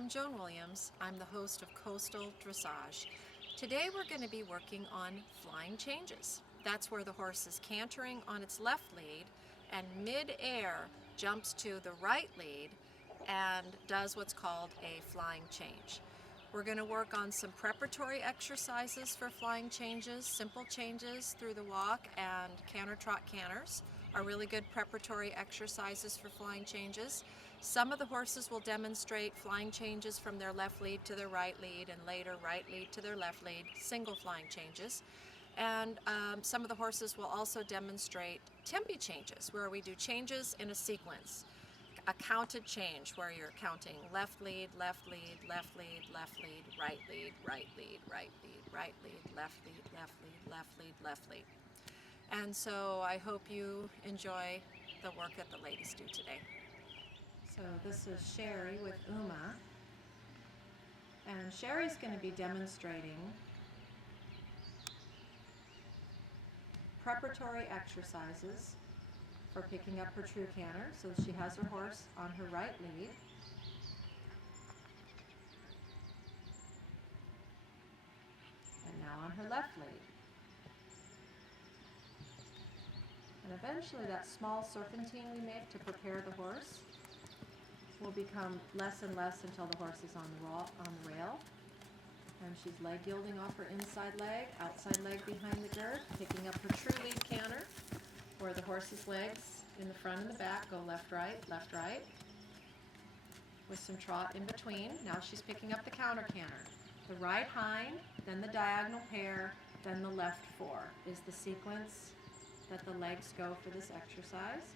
I'm Joan Williams. I'm the host of Coastal Dressage. Today we're going to be working on flying changes. That's where the horse is cantering on its left lead and mid-air jumps to the right lead and does what's called a flying change. We're going to work on some preparatory exercises for flying changes. Simple changes through the walk and canter trot canters are really good preparatory exercises for flying changes. Some of the horses will demonstrate flying changes from their left lead to their right lead, and later right lead to their left lead, single flying changes. And some of the horses will also demonstrate tempi changes, where we do changes in a sequence. A counted change where you're counting left lead, left lead, left lead, left lead, right lead, right lead, right lead, right lead, left lead, left lead, left lead, left lead. And so I hope you enjoy the work that the ladies do today. So this is Sherry with Uma, and Sherry's going to be demonstrating preparatory exercises for picking up her true canter. So she has her horse on her right lead. And now on her left lead. And eventually that small serpentine we make to prepare the horse will become less and less until the horse is on the rail. And she's leg yielding off her inside leg, outside leg behind the girth, picking up her true lead canter, where the horse's legs in the front and the back go left, right, with some trot in between. Now she's picking up the counter canter. The right hind, then the diagonal pair, then the left four is the sequence that the legs go for this exercise.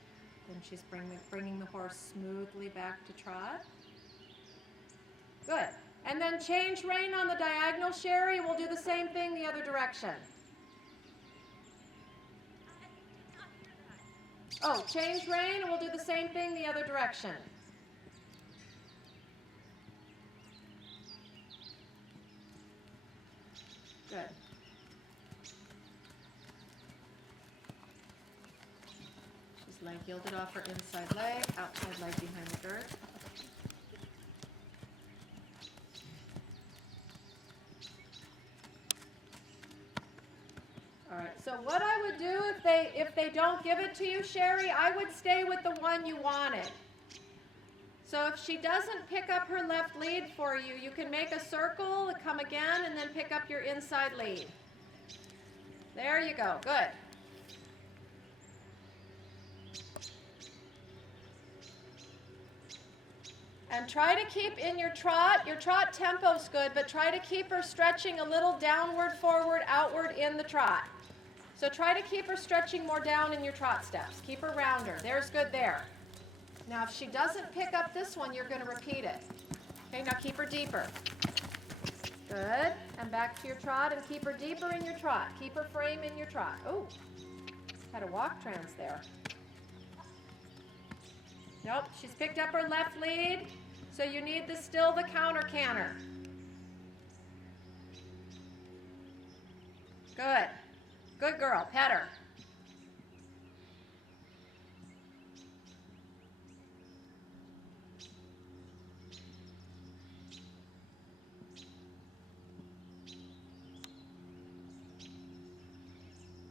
Then she's bringing the horse smoothly back to trot. Good. And then change rein on the diagonal, Sherry. We'll do the same thing the other direction. Oh, change rein, and we'll do the same thing the other direction. Good. She's leg yielded off her inside leg, outside leg behind the girth. All right, so what I would do if they don't give it to you, Sherry, I would stay with the one you wanted. So if she doesn't pick up her left lead for you, you can make a circle, come again, and then pick up your inside lead. There you go, good. And try to keep in your trot tempo's good, but try to keep her stretching a little downward, forward, outward in the trot. So try to keep her stretching more down in your trot steps. Keep her rounder. There's good there. Now if she doesn't pick up this one, you're going to repeat it. Okay, now keep her deeper. Good. And back to your trot and keep her deeper in your trot. Keep her frame in your trot. Oh, had a walk trans there. Nope, she's picked up her left lead, so you need still the counter canter. Good. Good girl, pet her.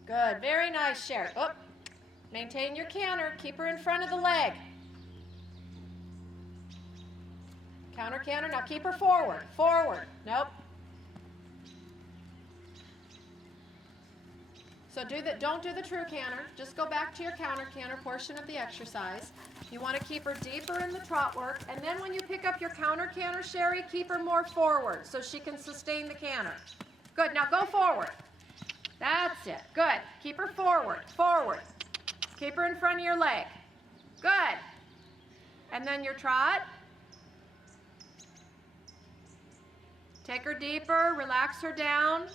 Good, very nice, Sherry. Oh, maintain your canter, keep her in front of the leg. Counter canter, now keep her forward, forward. Nope. So don't do the true canter, just go back to your counter canter portion of the exercise. You want to keep her deeper in the trot work, and then when you pick up your counter canter, Sherry, keep her more forward so she can sustain the canter. Good, now go forward. That's it, good. Keep her forward, forward. Keep her in front of your leg. Good. And then your trot. Take her deeper, relax her down.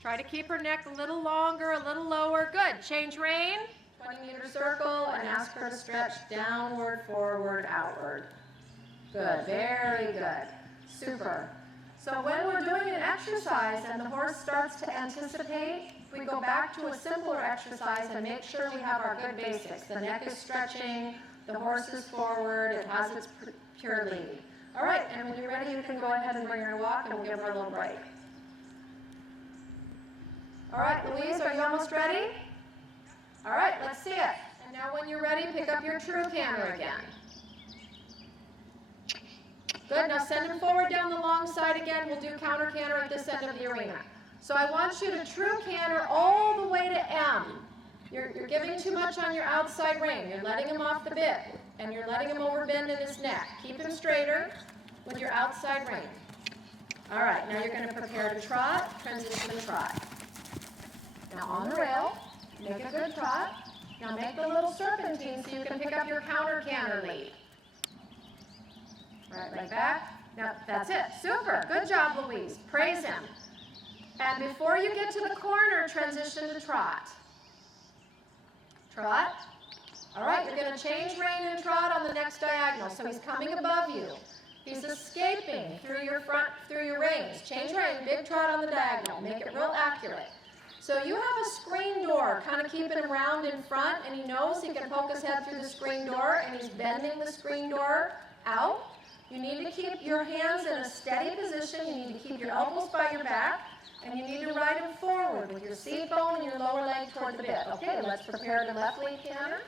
Try to keep her neck a little longer, a little lower. Good. Change rein. 20-meter circle, and ask her to stretch downward, forward, outward. Good. Very good. Super. So when we're doing an exercise and the horse starts to anticipate, we go back to a simpler exercise and make sure we have our good basics. The neck is stretching, the horse is forward, it has its pure lead. All right, and when you're ready, you can go ahead and bring her to walk, and we'll give her a little break. All right, Louise, are you almost ready? All right, let's see it. And now when you're ready, pick up your true canter again. Good, now send him forward down the long side again. We'll do counter canter at this end of the arena. So I want you to true canter all the way to M. You're giving too much on your outside rein. You're letting him off the bit, and you're letting him overbend in his neck. Keep him straighter with your outside rein. All right, now you're going to prepare to trot, transition to trot. Now on the rail, make a good trot. Now make the little serpentine so you can pick up your counter canter lead. Right leg back. Now that's it. Super. Good job, Louise. Praise him. And before you get to the corner, transition to trot. Trot. All right, you're going to change rein and trot on the next diagonal. So he's coming above you. He's escaping through your reins. Change rein, big trot on the diagonal. Make it real accurate. So you have a screen door, kind of keeping him round in front, and he knows he can poke his head through the screen door, and he's bending the screen door out. You need to keep your hands in a steady position. You need to keep your elbows by your back, and you need to ride him forward with your seat bone and your lower leg toward the bit. Okay, let's prepare to left lead canter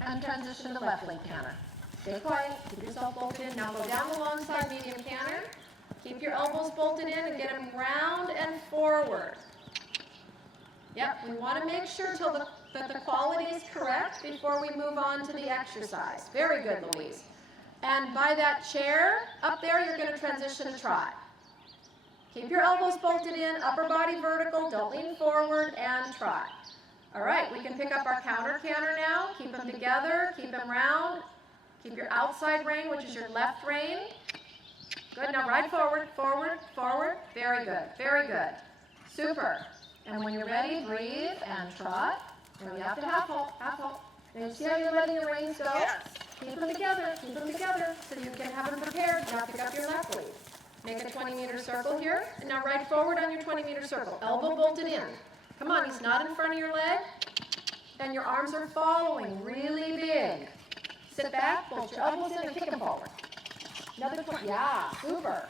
and transition to left lead canter. Stay quiet, keep yourself bolted in. Now go down the long side medium canter. Keep your elbows bolted in and get him round and forward. Yep, we want to make sure that the quality is correct before we move on to the exercise. Very good, Louise. And by that chair up there, you're going to transition to trot. Keep your elbows bolted in, upper body vertical, don't lean forward, and trot. All right, we can pick up our counter canter now. Keep them together, keep them round. Keep your outside rein, which is your left rein. Good, now ride forward, forward, forward. Very good, very good. Super. And when you're ready, breathe and trot. And you have to half halt, half halt. Now you see how you're letting your reins go? Yes. Keep them together so you can have them prepared. Now pick up your left lead. Make a 20-meter circle here. And now ride forward on your 20-meter circle. Elbow bolted in. Come on, he's not in front of your leg. And your arms are following really big. Sit back, bolt your elbows in, and kick them forward. Another 20. Yeah, super.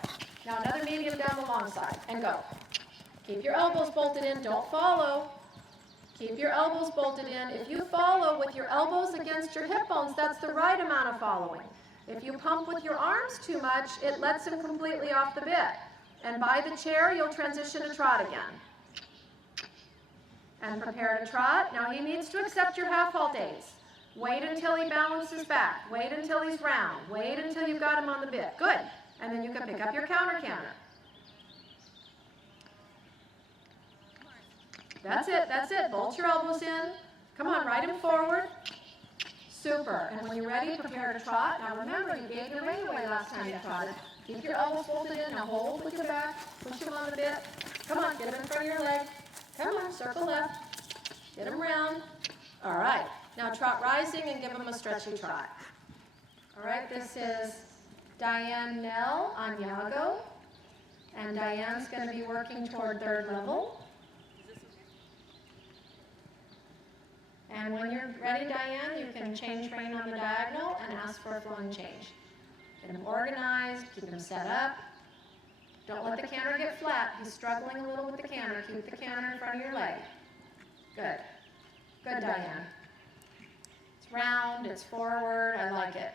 Now another medium down the long side. And go. Keep your elbows bolted in. Don't follow. Keep your elbows bolted in. If you follow with your elbows against your hip bones, that's the right amount of following. If you pump with your arms too much, it lets him completely off the bit. And by the chair, you'll transition to trot again. And prepare to trot. Now he needs to accept your half halt aids. Wait until he balances back. Wait until he's round. Wait until you've got him on the bit. Good. And then you can pick up your counter canter. That's it, that's it. Bolt your elbows in. Come on, ride him forward. Super. And when you're ready, prepare to trot. Now remember, you gave your rein away last time you trotted. Keep your elbows bolted in. Now hold with your back. Push him on the bit. Come on, get him in front of your leg. Come on, circle left. Get him round. All right. Now trot rising and give him a stretchy trot. All right, this is Diane Nell on Yago. And Diane's going to be working toward third level. And when you're ready, Diane, you can change rein on the diagonal and ask for a flowing change. Get him organized, keep him set up. Don't let the canter get flat. He's struggling a little with the canter. Keep the canter in front of your leg. Good. Good, Diane. It's round, it's forward, I like it.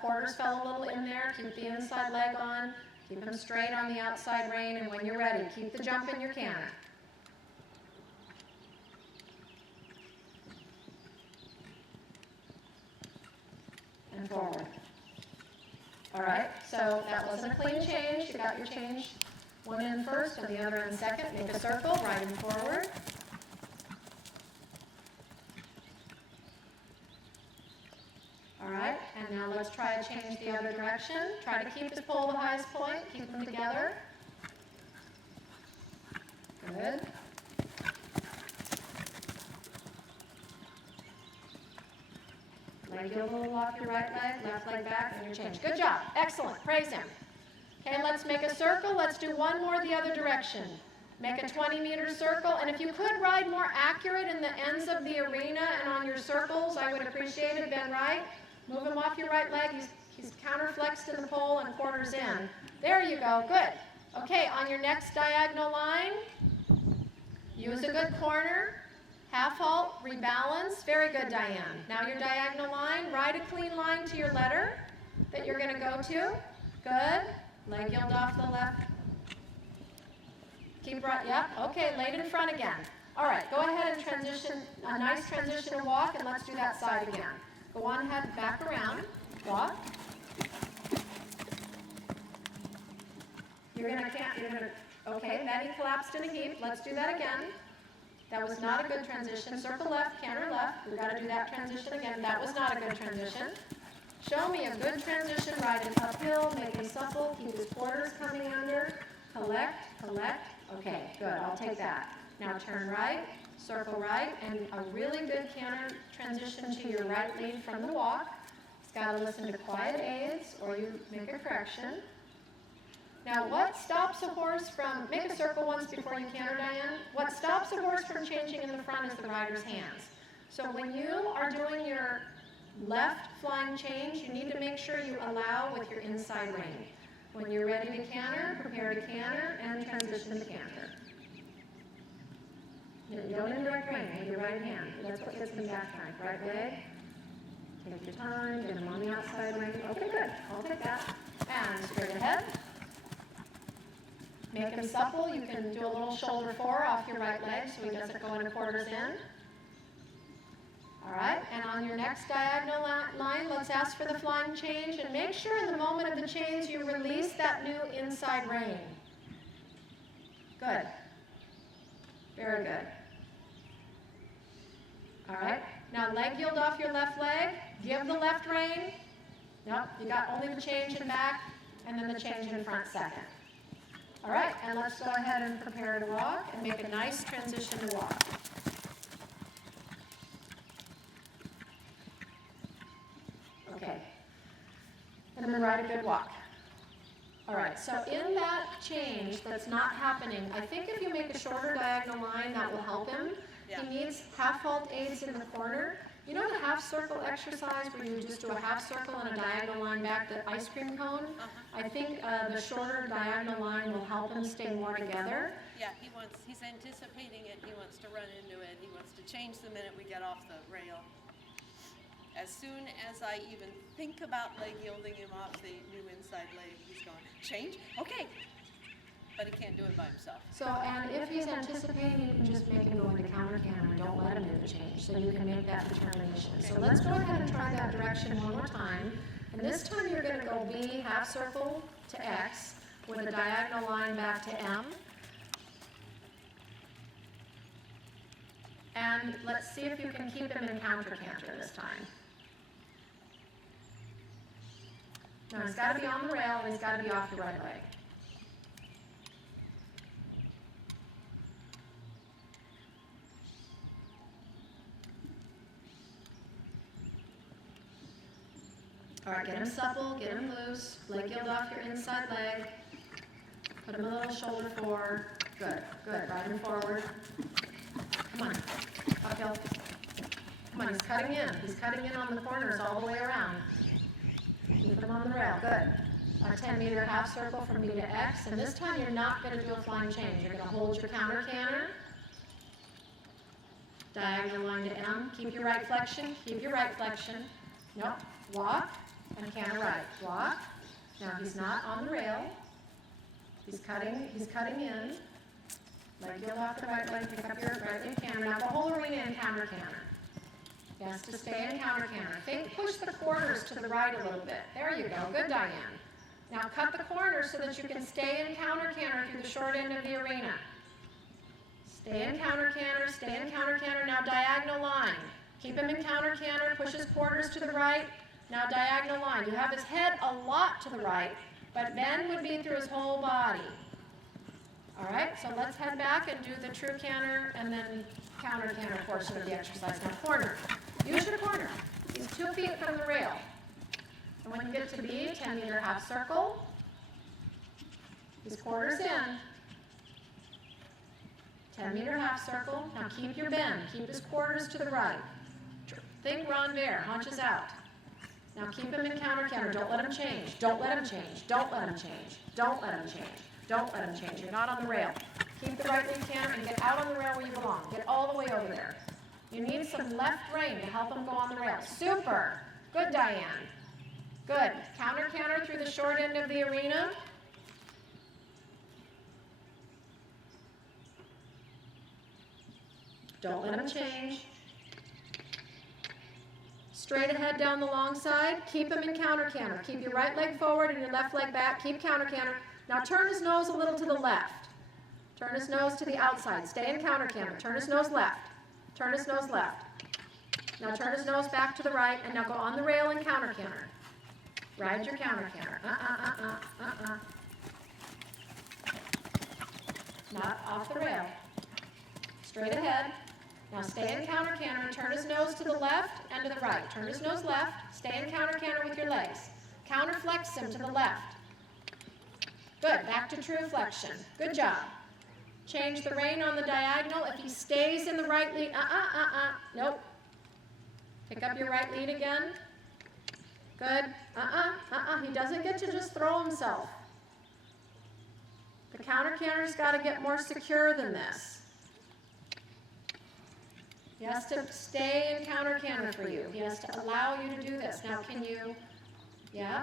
Quarters fell a little in there. Keep the inside leg on. Keep him straight on the outside rein, and when you're ready, keep the jump in your canter. And forward. All right, so that wasn't a clean change. You got your change. One in first and the other in second. Make a circle, ride him forward. All right, and now let's try to change the other direction. Try to keep his pole the highest point. Keep them together. Good. Leg a little off your right leg, left leg back, and your change. Good job. Excellent. Praise him. Okay, let's make a circle. Let's do one more the other direction. Make a 20-meter circle, and if you could ride more accurate in the ends of the arena and on your circles, I would appreciate it. Bend right. Move him off your right leg. He's counterflexed in the pole and quarters in. There you go, good. Okay, on your next diagonal line, use a good corner, half halt, rebalance. Very good, Diane. Now your diagonal line, ride a clean line to your letter that you're going to go to. Good. Leg yield off the left. Keep right, yep, okay, laid in front again. All right, go ahead and transition, a nice transition and walk, and let's do that side again. Go on ahead, back around, walk. Okay, then he collapsed in a heap. Let's do that again. That was not a good transition. Circle left, canter left. We've got to do that transition again. That was not a good transition. Show me a good transition, riding uphill, make him supple, keep his quarters coming under. Collect, collect. Okay, good, I'll take that. Now turn right, circle right, and a really good canter transition to your right lead from the walk. It's got to listen to quiet aids, or you make a correction. Now, what stops a horse from, make a circle once before you canter, Diane. What stops a horse from changing in the front is the rider's hands. So when you are doing your left flying change, you need to make sure you allow with your inside rein. When you're ready to canter, prepare to canter, and transition to canter. You don't indirect rein with your right hand. That's what gets them back time. Right leg. Take your time, get them on the outside rein. Okay, good. I'll take that. And straight ahead. Make him supple. You can do a little shoulder four off your right leg so he doesn't go into quarters in. All right, and on your next diagonal line, let's ask for the flying change, and make sure in the moment of the change you release that new inside rein. Good. Very good. All right, now leg yield off your left leg. Give the left rein. Nope, you got only the change in back, and then the change in front second. All right, and let's go ahead and prepare to walk, and make a nice transition to walk. Okay, and then ride a good walk. All right, so in that change that's not happening, I think if you make a shorter diagonal line, that will help him. Yeah. He needs half halt aids in the corner. You know the half circle exercise where you just do a half circle and a diagonal line back to ice cream cone? I think the shorter diagonal line will help him stay more together. Yeah, he's anticipating it, he wants to run into it, he wants to change the minute we get off the rail. As soon as I even think about leg yielding him off the new inside leg, he's going, change? Okay. But he can't do it by himself. So, and if he's anticipating, you can just make him go into counter canter and don't let him do the change, so you can make that determination. Okay. So let's go ahead and try that direction one more time. And this time you're going to go B, half circle to X, with a diagonal line back to M. And let's see if you can keep him in counter canter this time. Now he's got to be on the rail and he's got to be off the right leg. All right, get him supple, get him loose, leg yield off your inside leg, put him a little shoulder forward. Good, good, ride him forward. Come on, uphill. Come on, he's cutting in on the corners all the way around. Keep him on the rail, good. A 10-meter half circle from B to X, and this time you're not going to do a flying change. You're going to hold your counter canter. Diagonal line to M. Keep your right flexion. Keep your right flexion. Nope. Walk and canter right. Walk. Now he's not on the rail. He's cutting in. Leg yield off the right leg. Pick up your right leg canter. Now the whole arena in counter canter. Yes, to stay in counter canter. Push the quarters to the right a little bit. There you go. Good, Diane. Now cut the corners so that you can stay in counter canter through the short end of the arena. Stay in counter canter, stay in counter canter. Now diagonal line. Keep him in counter canter, push his quarters to the right. Now diagonal line. You have his head a lot to the right, but bend would be through his whole body. All right, so let's head back and do the true canter and then counter canter portion of the exercise. Now corner. Use your corner. He's 2 feet from the rail. And when you get to B, 10-meter half circle. His quarters in. 10-meter half circle. Now keep your bend. Keep his quarters to the right. Think Ron Bear. Haunches out. Now keep him in counter, counter. Don't let him change. Don't let him change. Don't let him change. Don't let him change. Don't let him change. You're not on the rail. Keep the right lead canter and get out on the rail where you belong. Get all the way over there. You need some left rein to help him go on the rail. Super. Good, Diane. Good. Counter, counter through the short end of the arena. Don't let him change. Straight ahead down the long side. Keep him in counter, counter. Keep your right leg forward and your left leg back. Keep counter, counter. Now turn his nose a little to the left. Turn his nose to the outside. Stay in counter, counter. Turn his nose left. Turn his nose left. Now turn his nose back to the right, and now go on the rail and counter, counter. Ride your counter, counter. Not off the rail. Straight ahead. Now stay in counter, counter, and turn his nose to the left and to the right. Turn his nose left. Stay in counter, counter with your legs. Counter flex him to the left. Good. Back to true flexion. Good job. Change the rein on the diagonal. If he stays in the right lead, nope. Pick up your right lead again. Good. He doesn't get to just throw himself. The counter counter's got to get more secure than this. He has to stay in counter counter for you. He has to allow you to do this. Now can you, yeah?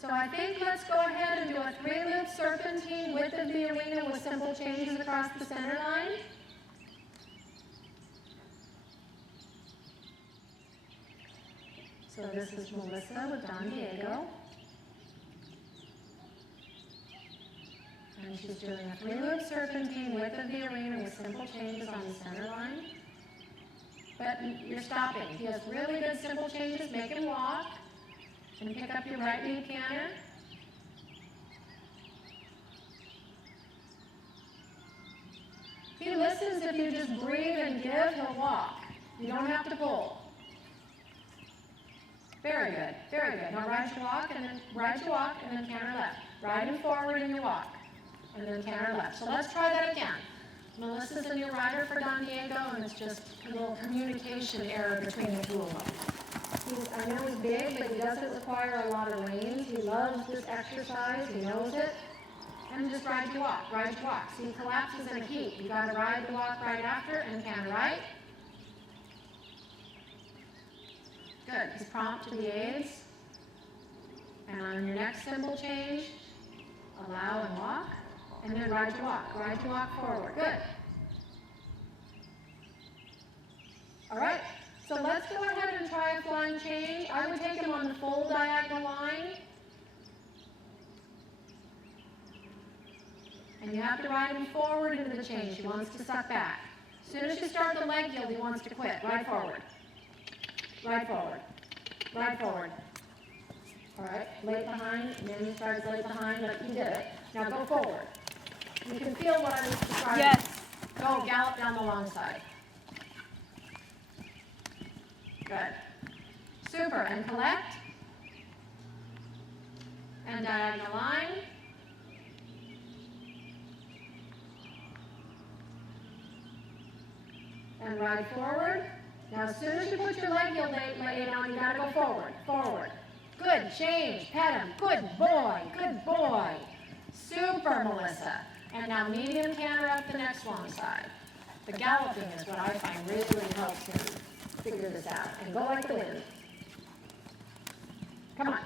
So I think let's go ahead and do a 3-loop serpentine width of the arena with simple changes across the center line. So this is Melissa with Don Diego. And she's doing a 3-loop serpentine width of the arena with simple changes on the center line. But you're stopping. He has really good simple changes. Make him walk. And pick up your right lead canter. He listens if you just breathe and give, he'll walk. You don't have to pull. Very good, very good. Now ride your walk and then canter left. Ride him forward in your walk. And then canter left. So let's try that again. Melissa's a new rider for Don Diego, and it's just a little communication error between the two of them. I know he's big, but he doesn't require a lot of reins. He loves this exercise. He knows it. And just ride your walk. Ride your walk. See, he collapses in a heat. You got to ride the walk right after and canter right. Good. He's prompt to the aids. And on your next simple change, allow and walk. And then ride your walk. Ride your walk forward. Good. All right. So let's go ahead and try a flying change. I would take him on the full diagonal line. And you have to ride him forward into the change. He wants to suck back. As soon as you start the leg yield, he wants to quit. Ride forward. Ride forward. Ride forward. All right. Late behind. And then he starts late behind, but you did it. Now go forward. You can feel what I'm describing. Yes. Go gallop down the long side. Good. Super. And collect. And diagonal line. And ride forward. Now as soon as you put your leg yield aid on, you got to go forward. Forward. Good. Change. Pet him. Good boy. Good boy. Super, Melissa. And now medium canter up the next long side. The galloping is what I find really helps him figure this out. And go like the wind. Come on.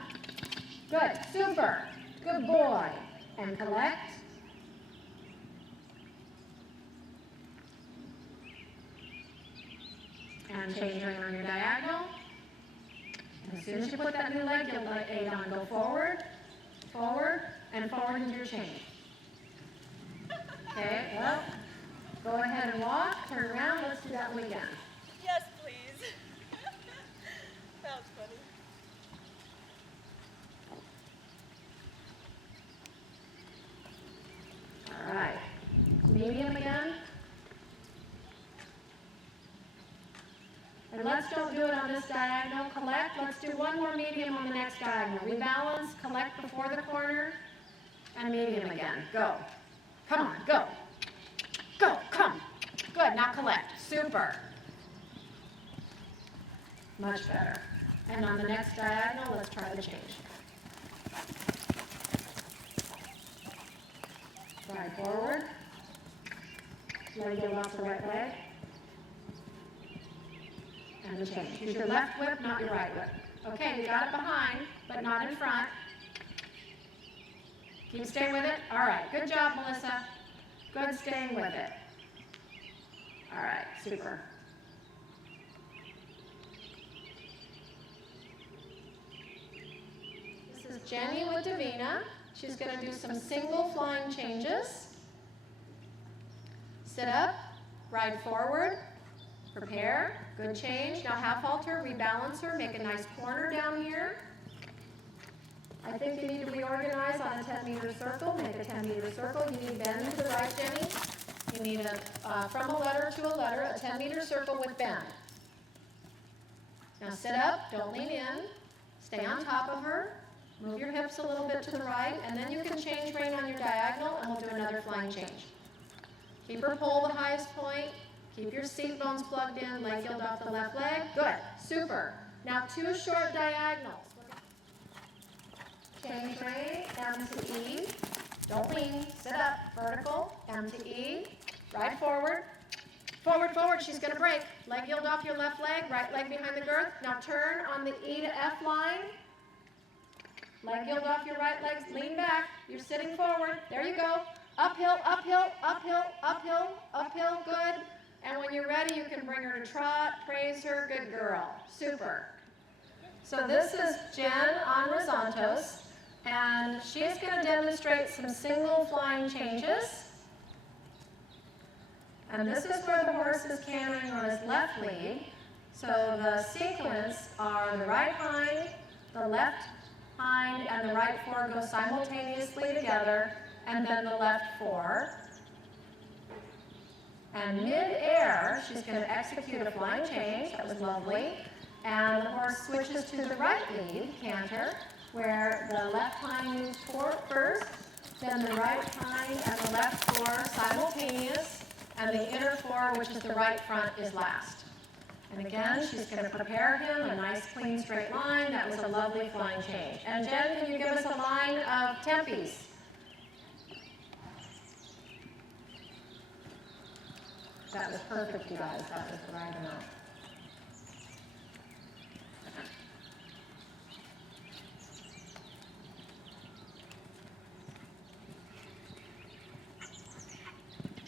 Good. Super. Good boy. And collect. And change ring on your diagonal. And as soon as you put that new leg yield aid on, go forward, forward, and forward into your change. Okay, well, go ahead and walk, turn around, let's do that one again. Yes, please. That was funny. All right, medium again. And let's don't do it on this diagonal, collect. Let's do one more medium on the next diagonal. Rebalance, collect before the corner, and medium again. Go. Come on, go. Go, come. Good, now collect. Super. Much better. And on the next diagonal, let's try the change. Slide forward. Leg yield off the right leg. And the change. Use your left whip, not your right whip. Okay, we got it behind, but not in front. Keep staying with it. All right, good job, Melissa. Good staying with it. All right, super. This is Jenny with Davina. She's going to do some single flying changes. Sit up, ride forward, prepare, good change. Now half halter, rebalance her, make a nice corner down here. I think you need to reorganize on a 10-meter circle, make a 10-meter circle. You need bend to the right, Jenny. You need from a letter to a letter, a 10-meter circle with bend. Now sit up, don't lean in, stay on top of her, move your hips a little bit to the right, and then you can change rein on your diagonal, and we'll do another flying change. Keep her pole the highest point, keep your seat bones plugged in, leg yield off the left leg. Good, super. Now 2 short diagonals. Change rein, M to E. Don't lean, sit up, vertical, M to E. Ride forward. Forward, forward, she's gonna break. Leg yield off your left leg, right leg behind the girth. Now turn on the E to F line. Leg yield off your right leg, lean back. You're sitting forward, there you go. Uphill, uphill, uphill, uphill, uphill, good. And when you're ready, you can bring her to trot, praise her, good girl. Super. So this is Jen on Rosantos, and she's going to demonstrate some single flying changes. And this is where the horse is cantering on his left lead. So the sequence are the right hind, the left hind, and the right fore go simultaneously together, and then the left fore. And mid-air, she's going to execute a flying change. That was lovely. And the horse switches to the right lead, canter, where the left hind moves first, then the right hind and the left fore simultaneous, and the inner fore, which is the right front, is last. And again, she's going to prepare him a nice, clean, straight line. That was a lovely flying change. And Jen, can you give us a line of tempies? That was perfect, you guys. That was the right amount.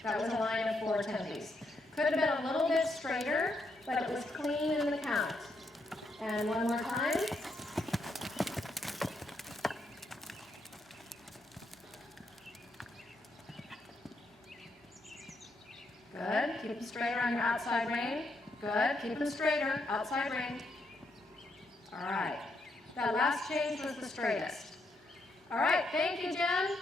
That was a line of 4 tempies. Could have been a little bit straighter, but it was clean in the count. And one more time. Good. Keep them straighter on your outside rein. Good. Keep them straighter. Outside rein. All right. That last change was the straightest. All right. Thank you, Jen.